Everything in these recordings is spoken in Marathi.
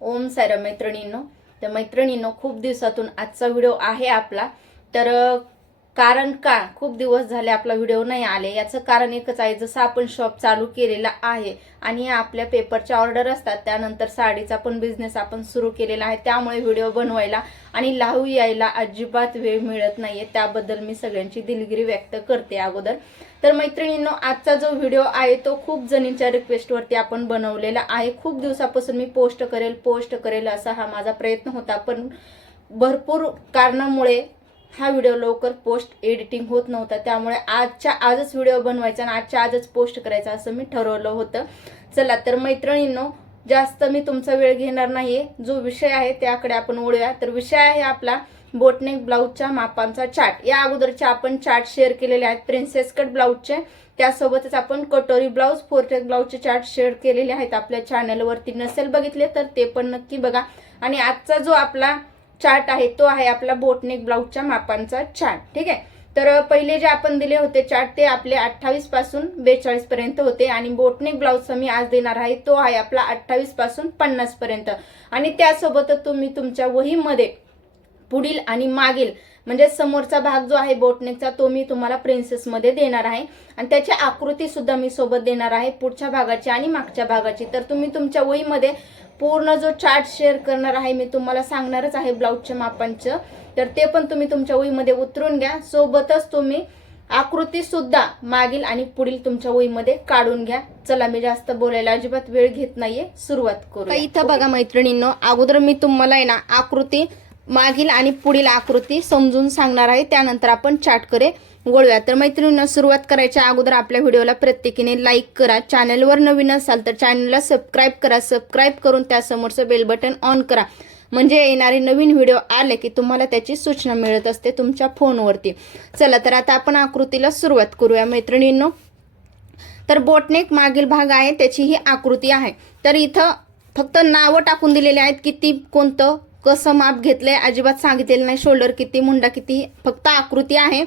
ओम साईराम मैत्रिणींनो. तर मैत्रिणींनो, खूप दिवसातून आजचा व्हिडिओ आहे आपला. तर कारण का खूप दिवस झाले आपला व्हिडिओ नाही आले याचं कारण एकच आहे. जसं आपण शॉप चालू केलेला आहे आणि आपल्या पेपरच्या ऑर्डर असतात, त्यानंतर साडीचा पण बिझनेस आपण सुरू केलेला आहे, त्यामुळे व्हिडिओ बनवायला आणि लावू यायला अजिबात वेळ मिळत नाहीये. त्याबद्दल मी सगळ्यांची दिलगिरी व्यक्त करते अगोदर. तर मैत्रिणींनो, आजचा जो व्हिडिओ आहे तो खूप जणींच्या रिक्वेस्टवरती आपण बनवलेला आहे. खूप दिवसापासून मी पोस्ट करेल असा हा माझा प्रयत्न होता, पण भरपूर कारणामुळे हा व्हिडिओ लवकर पोस्ट एडिटिंग होत नव्हता. त्यामुळे आजच्या आजच व्हिडिओ बनवायचा आणि आजच्या आजच पोस्ट करायचा असं मी ठरवलं होतं. चला तर मैत्रिणींनो, जास्त मी तुमचा वेळ घेणार नाहीये. जो विषय आहे त्याकडे आपण वळूया. तर विषय आहे आपला बोटनेक ब्लाऊजच्या मापांचा चार्ट. या अगोदरचे आपण चार्ट शेअर केलेले आहेत प्रिन्सेस कट ब्लाऊजचे. त्यासोबतच आपण कटोरी ब्लाऊज, फोरटेक ब्लाऊजचे चार्ट शेअर केलेले आहेत आपल्या चॅनलवरती. नसेल बघितले तर ते पण नक्की बघा. आणि आजचा जो आपला चार्ट आहे तो आहे आपला बोटनेक ब्लाऊजच्या मापांचा चार्ट. ठीक आहे. तर पहिले जे आपण दिले होते चार्ट ते आपले 28 पासून 42 पर्यंत होते आणि बोटनेक ब्लाऊजचा मी आज देणार आहे तो आहे आपला 28 पासून 50 पर्यंत. आणि त्यासोबत तुम्ही तुमच्या वहीमध्ये पुढील आणि मागील म्हणजे समोरचा भाग जो आहे बोटनेकचा तो मी तुम्हाला प्रिन्सेस मध्ये देणार आहे आणि त्याची आकृती सुद्धा मी सोबत देणार आहे पुढच्या भागाची आणि मागच्या भागाची. तर तुम्ही तुमच्या वहीमध्ये पूर्ण जो चार्ट शेअर करणार आहे मी तुम्हाला सांगणारच आहे ब्लाऊजच्या मापांचं, तर ते पण तुम्ही तुमच्या वहीमध्ये उतरून घ्या. सोबतच तुम्ही आकृती सुद्धा मागील आणि पुढील तुमच्या वहीमध्ये काढून घ्या. चला, मी जास्त बोलायला अजिबात वेळ घेत नाहीये, सुरुवात करू. इथं बघा मैत्रिणींनो, अगोदर मी तुम्हाला आहे ना आकृती मागील आणि पुढील आकृती समजून सांगणार आहे, त्यानंतर आपण चार्टकडे वळूया. तर मैत्रिणींना सुरुवात करायच्या अगोदर आपल्या व्हिडिओला प्रत्येकीने लाईक करा. चॅनलवर नवीन असाल तर चॅनलला सबस्क्राईब करा. सबस्क्राईब करून त्यासमोरचं बेल बटन ऑन करा, म्हणजे येणारे नवीन व्हिडिओ आले की तुम्हाला त्याची सूचना मिळत असते तुमच्या फोनवरती. चला तर आता आपण आकृतीला सुरुवात करूया मैत्रिणींनो. तर बोटनेक मागील भाग आहे त्याची ही आकृती आहे. तर इथं फक्त नावं टाकून दिलेले आहेत, किती कोणतं कसं माप घेतलंय अजिबात सांगितलेलं नाही. शोल्डर किती, मुंडा किती, फक्त आकृती आहे.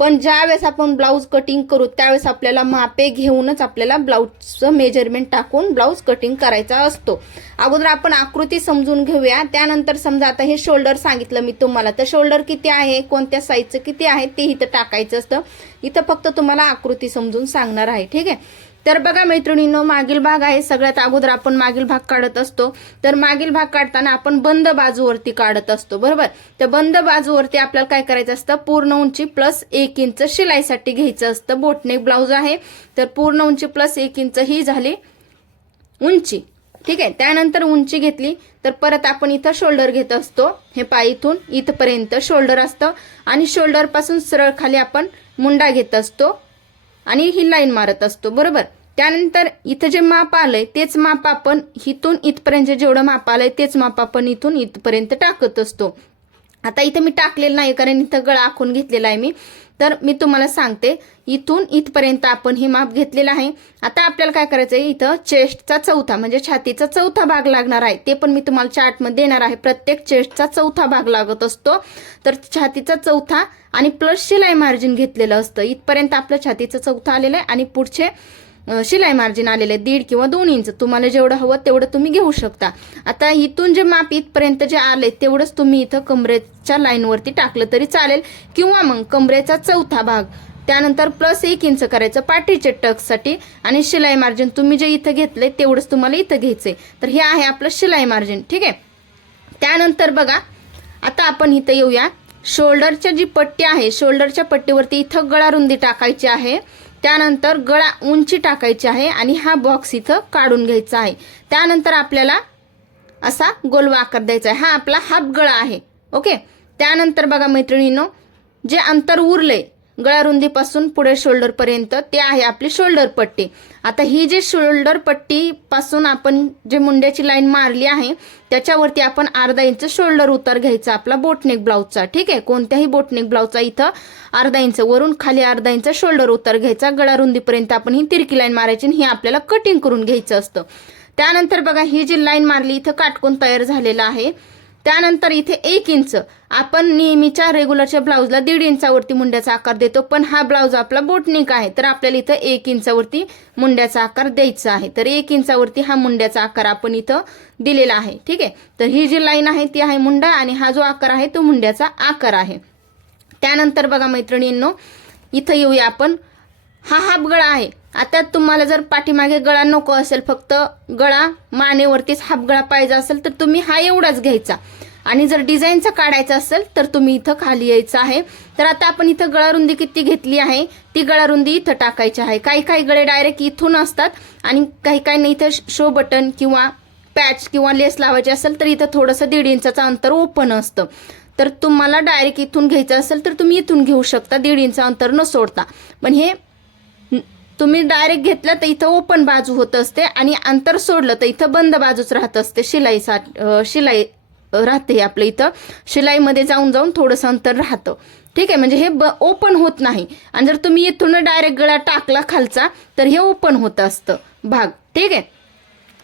पण ज्या वेळेस आपण ब्लाऊज कटिंग करू त्यावेळेस आपल्याला मापे घेऊनच आपल्याला ब्लाऊजचं मेजरमेंट टाकून ब्लाऊज कटिंग करायचा असतो. अगोदर आपण आकृती समजून घेऊया. त्यानंतर समजा आता हे शोल्डर सांगितलं मी तुम्हाला, तर शोल्डर किती आहे, कोणत्या साईजचं किती आहे ते इथं टाकायचं असतं. इथं फक्त तुम्हाला आकृती समजून सांगणार आहे. ठीक आहे. तर बघा मैत्रिणींनो, मागील भाग आहे. सगळ्यात अगोदर आपण मागील भाग काढत असतो. तर मागील भाग काढताना आपण बंद बाजूवरती काढत असतो, बरोबर. तर बंद बाजूवरती आपल्याला काय करायचं असतं, पूर्ण उंची प्लस 1 इंच शिलाईसाठी घ्यायचं असतं. बोटनेक ब्लाऊज आहे तर पूर्ण उंची प्लस 1 इंच ही झाली उंची. ठीक आहे. त्यानंतर उंची घेतली तर परत आपण इथं शोल्डर घेत असतो. हे पाय इथून इथपर्यंत शोल्डर असतं आणि शोल्डर पासून सरळ खाली आपण मुंडा घेत असतो आणि ही लाईन मारत असतो, बरोबर. त्यानंतर इथं जे माप आलंय तेच माप आपण इथून इथपर्यंत जेवढं माप आलंय तेच माप आपण इथून इथपर्यंत टाकत असतो. आता इथं मी टाकलेलं नाही कारण इथं गळा आखून घेतलेला आहे मी. तर मी तुम्हाला सांगते, इथून इथपर्यंत आपण हे माप घेतलेलं आहे. आता आपल्याला काय करायचं आहे, इथं चेस्टचा चौथा म्हणजे छातीचा चौथा भाग लागणार आहे. ते पण मी तुम्हाला चार्टमध्ये देणार आहे. प्रत्येक चेस्टचा चौथा भाग लागत असतो. तर छातीचा चौथा आणि प्लस शिलाई मार्जिन घेतलेलं असतं. इथपर्यंत आपलं छातीचा चौथा आलेला आहे आणि पुढचे शिलाई मार्जिन आलेलं आहे 1.5 किंवा 2 इंच. तुम्हाला जेवढं हवं तेवढं तुम्ही घेऊ शकता. आता इथून जे माप इथपर्यंत जे आले तेवढंच तुम्ही इथं कमरेच्या लाईनवरती टाकलं तरी चालेल, किंवा मग कमरेचा चौथा भाग, त्यानंतर प्लस 1 इंच करायचं पाठीचे टक्ससाठी आणि शिलाई मार्जिन तुम्ही जे इथं घेतलंय तेवढंच तुम्हाला इथं घ्यायचंय. तर हे आहे आपलं शिलाई मार्जिन. ठीक आहे. त्यानंतर बघा, आता आपण इथं येऊया. शोल्डरची जी पट्टी आहे, शोल्डरच्या पट्टीवरती इथं गळा रुंदी टाकायची आहे. त्यानंतर गळा उंची टाकायची आहे आणि हा बॉक्स इथं काढून घ्यायचा आहे. त्यानंतर आपल्याला असा गोलवा आकार द्यायचा आहे. हा आपला हाफ गळा आहे. ओके. त्यानंतर बघा मैत्रिणींनो, जे अंतर उरले गळा रुंदीपासून पुढे शोल्डर पर्यंत ते आहे आपली शोल्डर पट्टी. आता ही जी शोल्डर पट्टी पासून आपण जे मुंड्याची लाईन मारली आहे त्याच्यावरती आपण अर्धा इंच शोल्डर उतार घ्यायचा आपला बोटनेक ब्लाऊजचा. ठीक आहे. कोणत्याही बोटनेक ब्लाऊजचा इथं अर्धा इंच वरून खाली अर्धा इंच शोल्डर उतार घ्यायचा. गळा रुंदीपर्यंत आपण ही तिरकी लाईन मारायची आणि ही आपल्याला कटिंग करून घ्यायचं असतं. त्यानंतर बघा, ही जी लाईन मारली इथं काटकोन तयार झालेला आहे. त्यानंतर इथे 1 इंच आपण नेहमीच्या रेग्युलरच्या ब्लाऊजला 1.5 इंचावरती मुंड्याचा आकार देतो, पण हा ब्लाऊज आपला बोटनिक आहे तर आपल्याला इथं 1 इंचावरती मुंड्याचा आकार द्यायचा आहे. तर 1 इंचावरती हा मुंड्याचा आकार आपण इथं दिलेला आहे. ठीक आहे, तर ही जी लाईन आहे ती आहे मुंडा आणि हा जो आकार आहे तो मुंड्याचा आकार आहे. त्यानंतर बघा मैत्रिणींनो, इथं येऊया आपण. हा हाफ गळा आहे. आता तुम्हाला जर पाठीमागे गळा नको असेल, फक्त गळा मानेवरतीच हाफ गळा पाहिजे असेल तर तुम्ही हा एवढाच घ्यायचा, आणि जर डिझाईनचा काढायचा असेल तर तुम्ही इथं खाली यायचं आहे. तर आता आपण इथं गळा रुंदी किती घेतली आहे ती गळा रुंदी इथं टाकायची आहे. काही काही गळे डायरेक्ट इथून असतात आणि काही काही नाही, इथं शो बटन किंवा पॅच किंवा लेस लावायचे असेल तर इथं थोडंसं 1.5 इंचाचं अंतर ओपन असतं. तर तुम्हाला डायरेक्ट इथून घ्यायचं असेल तर तुम्ही इथून घेऊ शकता 1.5 इंच अंतर न सोडता. पण हे तुम्ही डायरेक्ट घेतलं तर इथं ओपन बाजू होत असते आणि अंतर सोडलं तर इथं बंद बाजूच राहत असते. शिलाई राहते आपलं, इथं शिलाईमध्ये जाऊन जाऊन थोडंसं अंतर राहतं. ठीक आहे, म्हणजे हे ओपन होत नाही. आणि जर तुम्ही इथून डायरेक्ट गळा टाकला खालचा तर हे ओपन होत असतं भाग. ठीक आहे,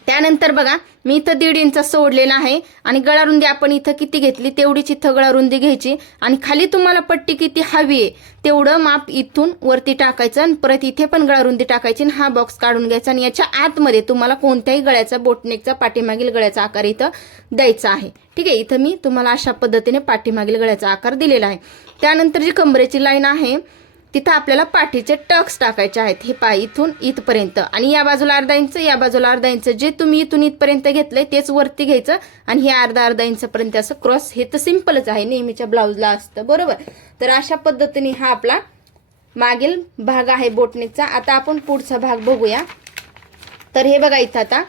त्यानंतर बघा मी इथं 1.5 इंच सोडलेला आहे आणि गळा रुंदी आपण इथं किती घेतली तेवढीच इथं गळा रुंदी घ्यायची आणि खाली तुम्हाला पट्टी किती हवी आहे तेवढं माप इथून वरती टाकायचं आणि परत इथे पण गळा रुंदी टाकायची आणि हा बॉक्स काढून घ्यायचा आणि याच्या आतमध्ये तुम्हाला कोणत्याही गळ्याचा बोटनेकचा पाठीमागील गळ्याचा आकार इथं द्यायचा आहे. ठीक आहे, इथं मी तुम्हाला अशा पद्धतीने पाठीमागील गळ्याचा आकार दिलेला आहे. त्यानंतर जी कंबरेची लाईन आहे तिथं आपल्याला पाठीचे टक्स टाकायचे आहेत. हे पाय इथून इथपर्यंत आणि या बाजूला 1/2 इंच, या बाजूला 1/2 इंच. जे तुम्ही इथून इथपर्यंत घेतलंय तेच वरती घ्यायचं आणि हे अर्धा इंचपर्यंत असं क्रॉस. हे तर सिंपलच आहे, नेहमीच्या ब्लाऊजला असतं बरोबर. तर अशा पद्धतीने हा आपला मागील भाग आहे बोटनेकचा. आता आपण पुढचा भाग बघूया. तर हे बघा इथं आता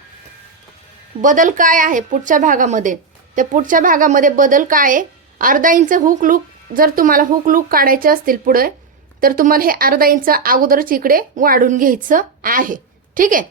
बदल काय आहे पुढच्या भागामध्ये. तर पुढच्या भागामध्ये बदल काय आहे, 1/2 इंच हुक लूक. जर तुम्हाला हुक लूक काढायचे असतील पुढे तर तुम्हाला हे 1/2 इंच अगोदरच इकडे वाढून घ्यायचं आहे. ठीक आहे,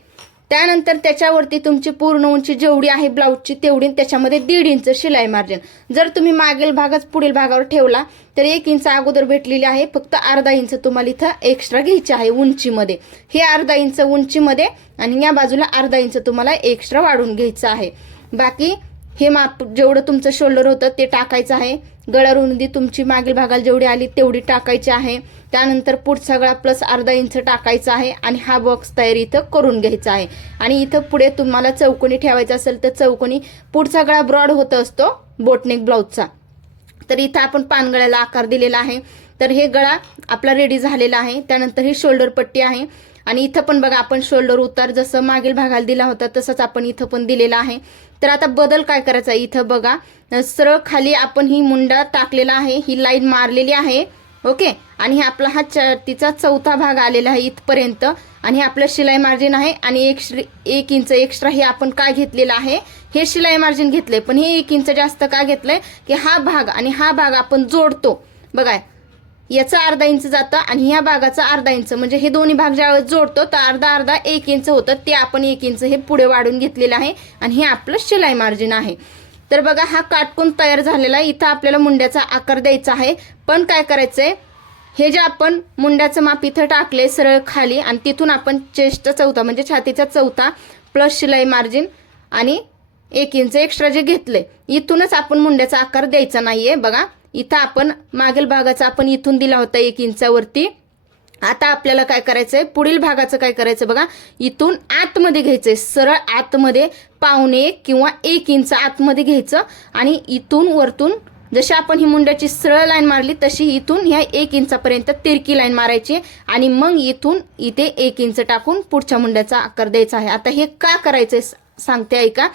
त्यानंतर त्याच्यावरती तुमची पूर्ण उंची जेवढी आहे ब्लाऊजची तेवढी, त्याच्यामध्ये 1.5 इंच शिलाई मार्जिन. जर तुम्ही मागील भागच पुढील भागावर ठेवला तर 1 इंच अगोदर भेटलेली आहे, फक्त 1/2 इंच तुम्हाला इथं एक्स्ट्रा घ्यायचे आहे उंचीमध्ये. हे 1/2 इंच उंचीमध्ये आणि या बाजूला 1/2 इंच तुम्हाला एक्स्ट्रा वाढून घ्यायचं आहे. बाकी हे माप जेवढं तुमचं शोल्डर होतं ते टाकायचं आहे. गळा रुंदी तुमची मागील भागाला जेवढी आली तेवढी टाकायची आहे. त्यानंतर पुढचा गळा प्लस 1/2 इंच टाकायचा आहे आणि हा बॉक्स तयारी इथं करून घ्यायचा आहे. आणि इथं पुढे तुम्हाला चौकोनी ठेवायचा असेल तर चौकोनी. पुढचा गळा ब्रॉड होत असतो बोटनेक ब्लाऊजचा. तर इथं आपण पानगळ्याला आकार दिलेला आहे. तर हे गळा आपला रेडी झालेला आहे. त्यानंतर ही शोल्डर पट्टी आहे आणि इथं पण बघा आपण शोल्डर उतार जसं मागील भागाला दिला होता तसंच आपण इथं पण दिलेला आहे. तर आता बदल काय करायचा, इथं बघा सरळ खाली आपण ही मुंडा टाकलेला आहे, ही लाईन मारलेली आहे. ओके, आणि आपला हा तिचा चौथा भाग आलेला आहे इथपर्यंत आणि हे आपलं शिलाई मार्जिन आहे. आणि 1 इंच एक्स्ट्रा हे आपण काय घेतलेलं आहे, हे शिलाई मार्जिन घेतलंय. पण हे 1 इंच जास्त का घेतलंय की हा भाग आणि हा भाग आपण जोडतो बघा. याचा 1/2 इंच जातं आणि ह्या भागाचा 1/2 इंच, म्हणजे हे दोन्ही भाग ज्यावेळेस जोडतो तर अर्धा 1 इंच होतं, ते आपण 1 इंच हे पुढे वाढून घेतलेलं आहे आणि हे आपलं शिलाई मार्जिन आहे. तर बघा हा काटकोन तयार झालेला आहे. इथं आपल्याला मुंड्याचा आकार द्यायचा आहे. पण काय करायचंय, हे जे आपण मुंड्याचं माप इथं टाकले सरळ खाली आणि तिथून आपण चेस्टचा चौथा म्हणजे छातीचा चौथा प्लस शिलाई मार्जिन आणि 1 इंच एक्स्ट्रा जे घेतलंय इथूनच आपण मुंड्याचा आकार द्यायचा नाहीये. बघा इथं आपण मागील भागाचा आपण इथून दिला होता 1 इंचावरती. आता आपल्याला काय करायचंय, पुढील भागाचं काय करायचं बघा, इथून आतमध्ये घ्यायचंय, सरळ आतमध्ये 1.5 किंवा 1 इंच आतमध्ये घ्यायचं आणि इथून वरतून जशी आपण ही मुंड्याची सरळ लाईन मारली तशी इथून ह्या 1 इंचापर्यंत तिरकी लाईन मारायची आणि मग इथून इथे 1 इंच टाकून पुढच्या मुंड्याचा आकार द्यायचा आहे. आता हे का करायचंय सांगते ऐका.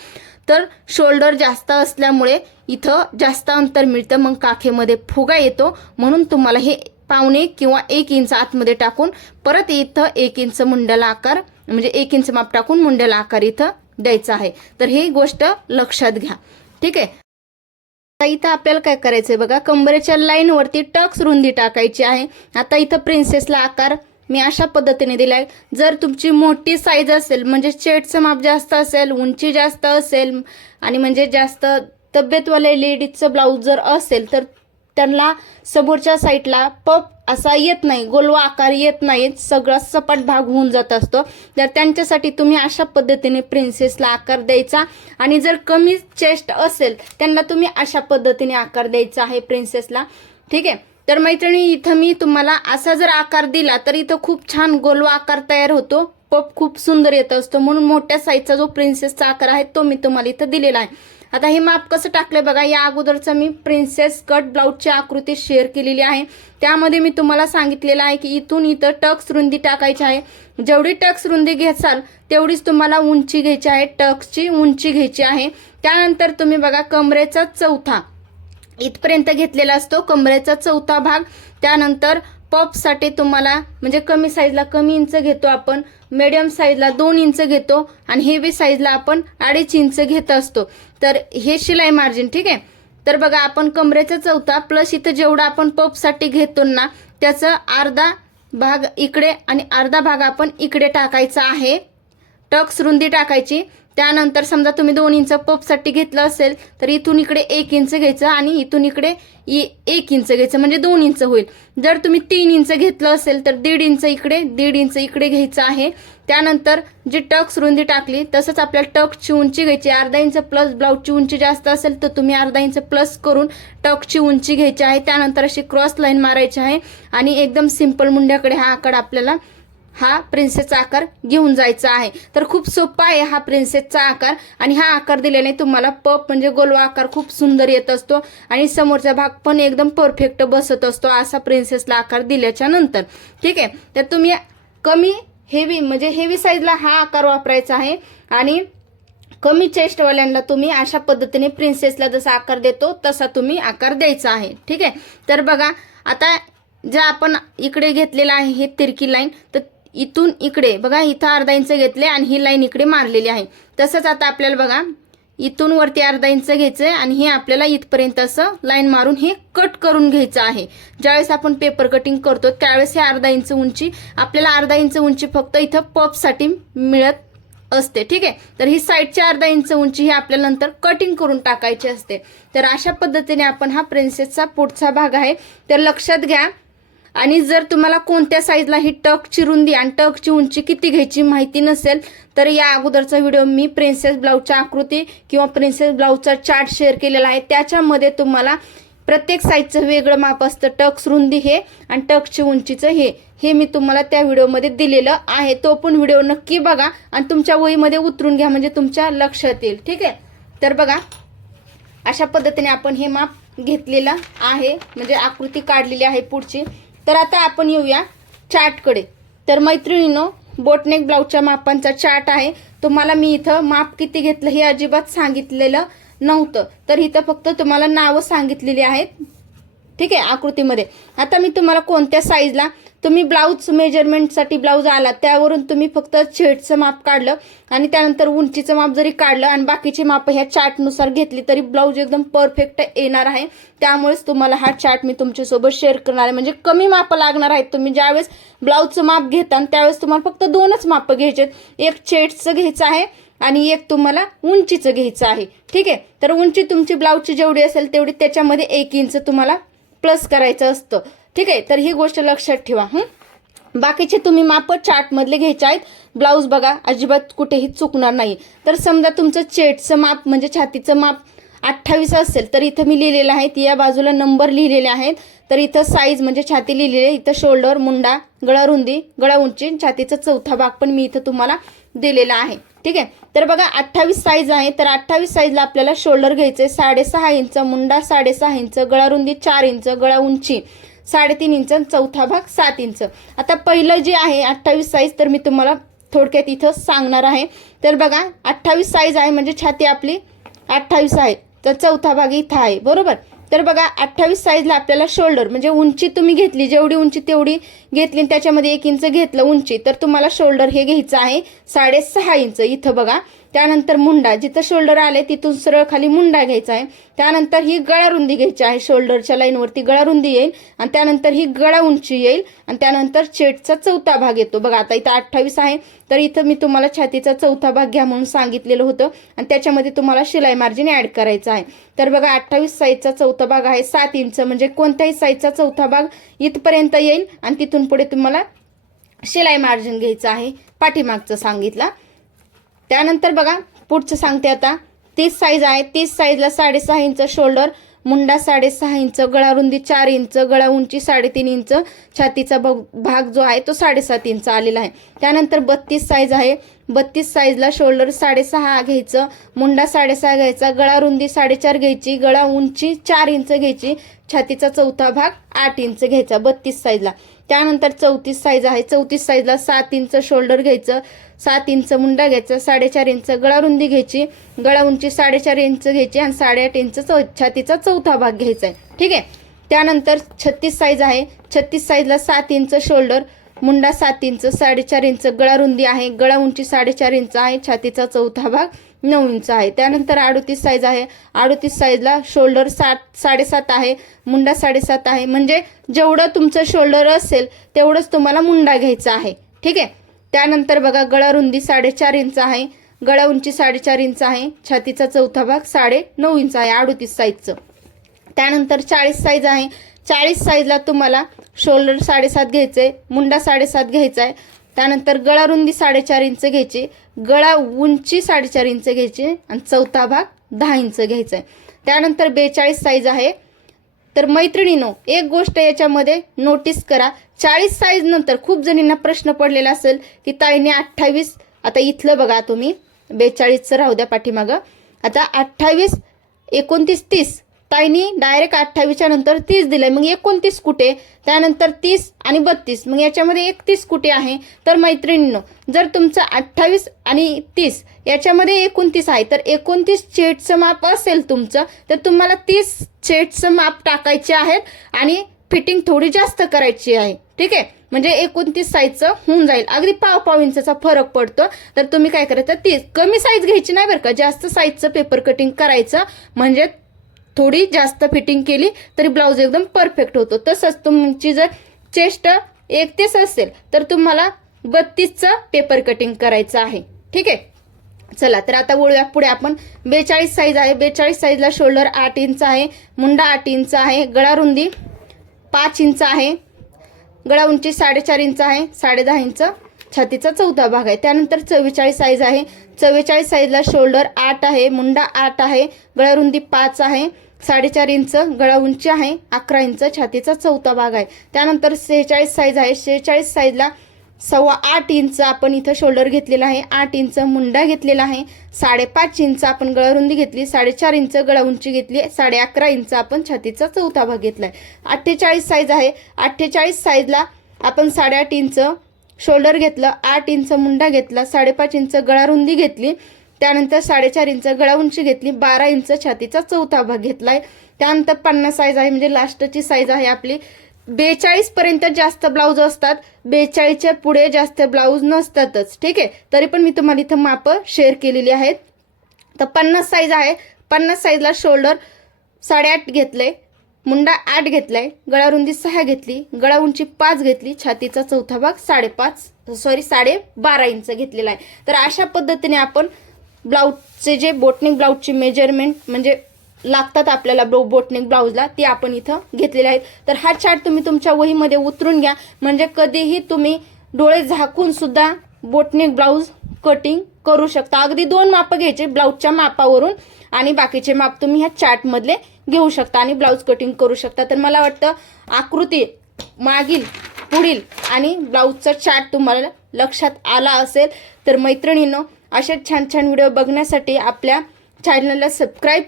तर शोल्डर जास्त असल्यामुळे इथं जास्त अंतर मिळतं, मग काखेमध्ये फुगा येतो, म्हणून तुम्हाला हे 1.5 किंवा 1 इंच आतमध्ये टाकून परत इथं 1 इंच मुंड्याला आकार म्हणजे 1 इंच माप टाकून मुंड्याला आकार इथं द्यायचा आहे. तर ही गोष्ट लक्षात घ्या. ठीक आहे, आता इथं आपल्याला काय करायचंय बघा, कंबरेच्या लाईनवरती टक्स रुंदी टाकायची आहे. आता इथं प्रिन्सेसला आकार मी अशा पद्धतीने दिलाय. जर तुमची मोठी साईज असेल म्हणजे चेटचं माप जास्त असेल, उंची जास्त असेल आणि म्हणजे जास्त तब्येतवाले लेडीजचं ब्लाऊज जर असेल तर त्यांना समोरच्या साईडला पप असा येत नाही, गोलवा आकार येत नाही, सगळा सपाट भाग होऊन जात असतो. तर त्यांच्यासाठी तुम्ही अशा पद्धतीने प्रिन्सेसला आकार द्यायचा. आणि जर कमी चेस्ट असेल त्यांना तुम्ही अशा पद्धतीने आकार द्यायचा आहे प्रिन्सेसला. ठीक आहे. तर मैत्रिणी, इथं मी तुम्हाला असा जर आकार दिला तर इथं खूप छान गोलवा आकार तयार होतो, पप खूप सुंदर येत असतो. म्हणून मोठ्या साईजचा जो प्रिन्सेसचा आकार आहे तो मी तुम्हाला इथं दिलेला आहे. आता हे माप कसं टाकलंय बघा. या अगोदरचं मी प्रिन्सेस कट ब्लाऊजची आकृती शेअर केलेली आहे. त्यामध्ये मी तुम्हाला सांगितलेलं आहे की इथून इथं टक्स रुंदी टाकायची आहे. जेवढी टक्स रुंदी घ्याल तेवढीच तुम्हाला उंची घ्यायची आहे, टक्सची उंची घ्यायची आहे. त्यानंतर तुम्ही बघा कमरेचा चौथा इथपर्यंत घेतलेला असतो, कमरेचा चौथा भाग. त्यानंतर पॉपसाठी तुम्हाला म्हणजे कमी साईजला कमी इंच घेतो आपण, मिडियम साईजला 2 इंच घेतो आणि हेवी साईजला आपण 2.5 इंच घेत असतो. तर हे शिलाई मार्जिन. ठीक आहे. तर बघा आपण कमरेचा चौथा प्लस इथं जेवढा आपण पॉपसाठी घेतो ना त्याचा अर्धा भाग इकडे आणि अर्धा भाग आपण इकडे टाकायचा आहे, टक्स रुंदी टाकायची. त्यानंतर समजा तुम्ही 2 इंच पपसाठी घेतलं असेल तर इथून इकडे 1 इंच घ्यायचं आणि इथून इकडे 1 इंच घ्यायचं, म्हणजे 2 इंच होईल. जर तुम्ही 3 इंच घेतलं असेल तर 1.5 इंच इकडे 1.5 इंच इकडे घ्यायचं आहे. त्यानंतर जी टक्स रुंदी टाकली तसंच आपल्याला टक्सची उंची घ्यायची. अर्धा इंच प्लस ब्लाऊजची उंची जास्त असेल तर तुम्ही अर्धा इंच प्लस करून टक्सची उंची घ्यायची आहे. त्यानंतर अशी क्रॉस लाईन मारायची आहे आणि एकदम सिंपल मुंड्याकडे हा आकार आपल्याला हा प्रिन्सेसचा आकार घेऊन जायचा आहे. तर खूप सोपा आहे हा प्रिन्सेसचा आकार. आणि हा आकार दिल्याने तुम्हाला पप म्हणजे गोलवा आकार खूप सुंदर येत असतो आणि समोरचा भाग पण एकदम परफेक्ट बसत असतो असा प्रिन्सेसला आकार दिल्याच्या नंतर. ठीक आहे. तर तुम्ही कमी हेवी म्हणजे हेवी साईजला हा आकार वापरायचा आहे आणि कमी चेस्टवाल्यांना तुम्ही अशा पद्धतीने प्रिन्सेसला जसा आकार देतो तसा तुम्ही आकार द्यायचा आहे. ठीक आहे. तर बघा आता जे आपण इकडे घेतलेला आहे हे तिरकी लाईन, तर इथून इकडे बघा इथं अर्धा इंच घेतले आणि ही लाईन इकडे मारलेली आहे. तसंच आता आपल्याला बघा इथून वरती अर्धा इंच घ्यायचं आहे आणि हे आपल्याला इथपर्यंत असं लाईन मारून हे कट करून घ्यायचं आहे. ज्यावेळेस आपण पेपर कटिंग करतो त्यावेळेस हे अर्धा इंच उंची आपल्याला अर्धा इंच उंची फक्त इथं पपसाठी मिळत असते. ठीक आहे. तर ही साईडची अर्धा इंच उंची ही आपल्याला नंतर कटिंग करून टाकायची असते. तर अशा पद्धतीने आपण हा प्रिन्सेसचा पुढचा भाग आहे तर लक्षात घ्या. आणि जर तुम्हाला कोणत्या साईजला ही टक्सची रुंदी आणि टक्सची उंची किती घ्यायची माहिती नसेल तर या अगोदरचा व्हिडिओ मी प्रिन्सेस ब्लाऊजच्या आकृती किंवा प्रिन्सेस ब्लाऊजचा चार्ट शेअर केलेला आहे. त्याच्यामध्ये तुम्हाला प्रत्येक साईजचं वेगळं माप असतं, टक्स रुंदी हे आणि टक्सची उंचीचं हे मी तुम्हाला त्या व्हिडिओमध्ये दिलेलं आहे. तो पण व्हिडिओ नक्की बघा आणि तुमच्या वहीमध्ये उतरून घ्या म्हणजे तुमच्या लक्षात येईल. ठीक आहे. तर बघा अशा पद्धतीने आपण हे माप घेतलेलं आहे म्हणजे आकृती काढलेली आहे पुढची. तर आता आपण येऊया चार्टकडे. तर मैत्रिणींनो बोटनेक ब्लाऊजच्या मापांचा चार्ट आहे. तुम्हाला मी इथं माप किती घेतलं हे अजिबात सांगितलेलं नव्हतं, तर इथं फक्त तुम्हाला नावं सांगितलेली आहेत. ठीक आहे आकृतीमध्ये. आता मी तुम्हाला कोणत्या साईजला तुम्ही ब्लाऊज मेजरमेंटसाठी ब्लाऊज आला त्यावरून तुम्ही फक्त छेडचं माप काढलं आणि त्यानंतर उंचीचं माप जरी काढलं आणि बाकीची माप ह्या चार्टनुसार घेतली तरी ब्लाऊज एकदम परफेक्ट येणार आहे. त्यामुळेच तुम्हाला हा चार्ट मी तुमच्यासोबत शेअर करणार आहे. म्हणजे कमी माप लागणार आहेत. तुम्ही ज्यावेळेस ब्लाऊजचं माप घेता त्यावेळेस तुम्हाला फक्त 2च माप घ्यायचे. एक छेडचं घ्यायचं आहे आणि एक तुम्हाला उंचीचं घ्यायचं आहे. ठीक आहे. तर उंची तुमची ब्लाऊजची जेवढी असेल तेवढी त्याच्यामध्ये 1 इंच तुम्हाला प्लस करायचं असतं. ठीक आहे. तर ही गोष्ट लक्षात ठेवा. बाकीचे तुम्ही माप चार्टमधले घ्यायचे आहेत. ब्लाऊज बघा अजिबात कुठेही चुकणार नाही. तर समजा तुमचं चेस्टचं माप म्हणजे छातीचं माप 28 असेल तर इथं मी लिहिलेलं आहे, या बाजूला नंबर लिहिलेले आहेत. तर इथं साईज म्हणजे छाती लिहिलेली आहे, इथं शोल्डर, मुंडा, गळा रुंदी, गळा उंची, छातीचा चौथा भाग पण मी इथं तुम्हाला दिलेला आहे. ठीक आहे. तर बघा 28 साईज आहे. तर 28 साईजला आपल्याला शोल्डर घ्यायचे 6.5 इंच, मुंडा 6.5 इंच, गळा रुंदी 4 इंच, गळा उंची 3.5 इंच, चौथा भाग 7 इंच. आता पहिलं जे आहे 28 साईज तर मी तुम्हाला थोडक्यात इथं सांगणार आहे. तर बघा 28 साईज आहे म्हणजे छाती आपली 28 आहे तर चौथा भाग इथं आहे. बरोबर. तर बघा 28 साईजला आपल्याला शोल्डर म्हणजे उंची तुम्ही घेतली जेवढी उंची तेवढी घेतली त्याच्यामध्ये 1 इंच घेतलं उंची तर तुम्हाला शोल्डर हे घ्यायचं आहे 6.5 इंच. इथं बघा त्यानंतर मुंडा, जिथं शोल्डर आले तिथून सरळ खाली मुंडा घ्यायचा आहे. त्यानंतर ही गळा रुंदी घ्यायची आहे, शोल्डरच्या लाईनवरती गळा रुंदी येईल आणि त्यानंतर ही गळा उंची येईल आणि त्यानंतर चेस्टचा चौथा भाग येतो. बघा आता इथं 28 आहे, तर इथं मी तुम्हाला छातीचा चौथा भाग घ्या म्हणून सांगितलेलं होतं आणि त्याच्यामध्ये तुम्हाला शिलाई मार्जिन ॲड करायचं आहे. तर बघा 28 साईजचा चौथा भाग आहे 7 इंच, म्हणजे कोणत्याही साईजचा चौथा भाग इथपर्यंत येईल आणि तिथून पुढे तुम्हाला शिलाई मार्जिन घ्यायचं आहे, पाठीमागचं सांगितलं. त्यानंतर बघा पुढचं सांगते आता. 30 साईज आहे, 30 साईजला 6.5 इंच शोल्डर, मुंडा 6.5 इंच, गळा रुंदी 4 इंच, गळा उंची 3.5 इंच, छातीचा भाग जो आहे तो 7.5 इंच आलेला आहे. त्यानंतर 32 साईज आहे, 32 साईजला शोल्डर 6.5 घ्यायचं, मुंडा 6.5 घ्यायचा, गळा रुंदी 4.5 घ्यायची, गळा उंची 4 इंच घ्यायची, छातीचा चौथा भाग 8 इंच घ्यायचा 32 साईजला. त्यानंतर 34 साईज आहे, 34 साईजला 7 इंच शोल्डर घ्यायचं, 7 इंच मुंडा घ्यायचा, 4.5 इंच गळा रुंदी घ्यायची, गळा उंची 4.5 इंच घ्यायची आणि 8.5 इंच छातीचा चौथा भाग घ्यायचा आहे. ठीक आहे. त्यानंतर 36 साईज आहे, 36 साईजला 7 inch shoulder, Munda 7 inch, 4.5 inch गळा रुंदी आहे, गळा उंची 4.5 इंच आहे, छातीचा चौथा भाग 9 इंच आहे. त्यानंतर 38 साईज आहे, 38 साईजला शोल्डर 7.5 आहे, मुंडा 7.5 आहे, म्हणजे जेवढं तुमचं शोल्डर असेल तेवढंच तुम्हाला मुंडा घ्यायचा आहे. ठीक आहे. त्यानंतर बघा गळा रुंदी 4.5 इंच आहे, गळा उंची 4.5 इंच आहे, छातीचा चौथा भाग 9.5 इंच आहे 38 साईजचं. त्यानंतर 40 साईज आहे, 40 साईजला तुम्हाला शोल्डर 7.5 घ्यायचे, मुंडा 7.5 घ्यायचा आहे, त्यानंतर गळा रुंदी 4.5 इंच घ्यायची, गळा उंची 4.5 इंच घ्यायची आणि चौथा भाग 10 इंच घ्यायचा आहे. त्यानंतर 42 साईज आहे. तर मैत्रिणींनो, एक गोष्ट याच्यामध्ये नोटीस करा, 40 साईज नंतर खूप जणींना प्रश्न पडलेला असेल की ताईने 28, आता इथलं बघा तुम्ही 42चं राहू द्या पाठीमागं, आता 28, 29, 30 ताईनी डायरेक्ट 28च्या नंतर 30 दिलंय, मग 29 कुठे, त्यानंतर 30 आणि 32, मग याच्यामध्ये 31 कुठे आहे. तर मैत्रिणींनो, जर तुमचं 28 आणि 30 याच्यामध्ये 29 आहे, तर 29 चेस्टचं माप असेल तुमचं, तर तुम्हाला 30 चेस्टचं माप टाकायचे आहेत आणि फिटिंग थोडी जास्त करायची आहे. ठीक आहे. म्हणजे 29 साईजचं होऊन जाईल, अगदी पाव इंचाचा फरक पडतो. तर तुम्ही काय करायचं, 30 कमी साईज घ्यायची नाही बरं का, जास्त साईजचं पेपर कटिंग करायचं, म्हणजे थोडी जास्त फिटिंग केली तरी ब्लाऊज एकदम परफेक्ट होतो. तसंच तुमची जर चेस्ट 31 असेल तर तुम्हाला 32चं पेपर कटिंग करायचं आहे. ठीक आहे. चला तर आता वळूया पुढे आपण. 42 साईज आहे, 42 साईजला शोल्डर 8 इंच आहे, मुंडा 8 इंच आहे, गळा रुंदी 5 इंच आहे, गळा उंची 4.5 इंच आहे, 10.5 इंच छातीचा चौथा भाग आहे. त्यानंतर 44 साईज आहे, 44 साईजला शोल्डर 8 आहे, मुंडा 8 आहे, गळा रुंदी 5 आहे, 4.5 इंच गळा उंची आहे, 11 इंच छातीचा चौथा भाग आहे. त्यानंतर 46 साईज आहे, 46 साईजला 8.25 इंच आपण इथं शोल्डर घेतलेला आहे, 8 इंच मुंडा घेतलेला आहे, 5.5 इंच आपण गळा रुंदी घेतली, 4.5 इंच गळा उंची घेतली, 11.5 इंच आपण छातीचा चौथा भाग घेतलाय. 48 साईज आहे, 48 साईजला आपण 8.5 इंच शोल्डर घेतलं, 8 इंच मुंडा घेतला, 5.5 इंच गळा रुंदी घेतली, त्यानंतर 4.5 इंच गळा उंची घेतली, 12 इंच छातीचा चौथा भाग घेतलाय. त्यानंतर 50 साईज आहे, म्हणजे लास्टची साईज आहे आपली. 42 पर्यंत जास्त ब्लाऊज असतात, 42च्या पुढे जास्त ब्लाऊज नसतातच. ठीक आहे. तरी पण मी तुम्हाला इथं माप शेअर केलेली आहेत. तर 50 साईज आहे, 50 साईजला शोल्डर 8.5 घेतलंय, मुंडा 8 घेतलाय, गळा रुंदी 6 घेतली, गळा उंची 5 घेतली, छातीचा चौथा भाग 12.5 इंच घेतलेला आहे. तर अशा पद्धतीने आपण ब्लाऊजचे जे बोटनेक ब्लाऊजची मेजरमेंट म्हणजे लागतात आपल्याला बोटनेक ब्लाऊजला, ते आपण इथं घेतलेले आहेत. तर हा चार्ट तुम्ही तुमच्या वहीमध्ये उतरून घ्या, म्हणजे कधीही तुम्ही डोळे झाकून सुद्धा बोटनेक ब्लाऊज कटिंग करू शकता. अगदी 2 माप घ्यायचे ब्लाऊजच्या मापावरून आणि बाकीचे माप तुम्ही ह्या चार्टमधले घेऊ शकता आणि ब्लाऊज कटिंग करू शकता. तर मला वाटतं आकृती मागील पुढील आणि ब्लाऊजचा चार्ट तुम्हाला लक्षात आला असेल. तर मैत्रिणींनो, असे छान छान व्हिडिओ बघण्यासाठी आपल्या चॅनलला सबस्क्राईब